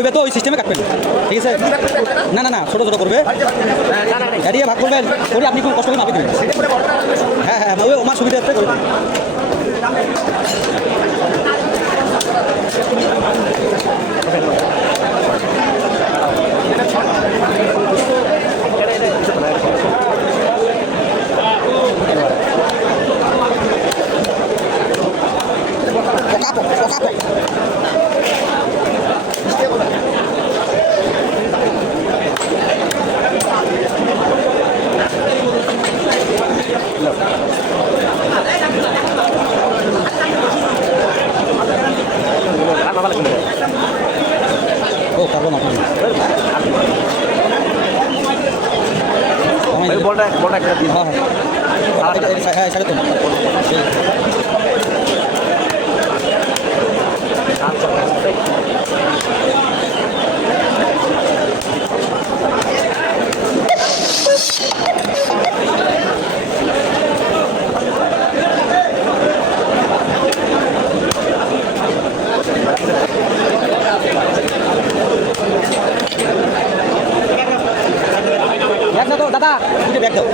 হইবে তো ওই সিস্টেমে কাটবেন, ঠিক আছে? না না না, ছোটো ছোটো করবে, এড়িয়ে ভাগ করবেন করে আপনি কোনো কষ্ট করে মাপি দেবেন। হ্যাঁ হ্যাঁ, ওই আমার সুবিধা আছে করে দেবেন। ও পারবো না বলটা একটা দিন। হ্যাঁ হ্যাঁ হ্যাঁ, সাড়ে তো ব্যাগ দাও তো দাদা, দুটো ব্যাগ দাও।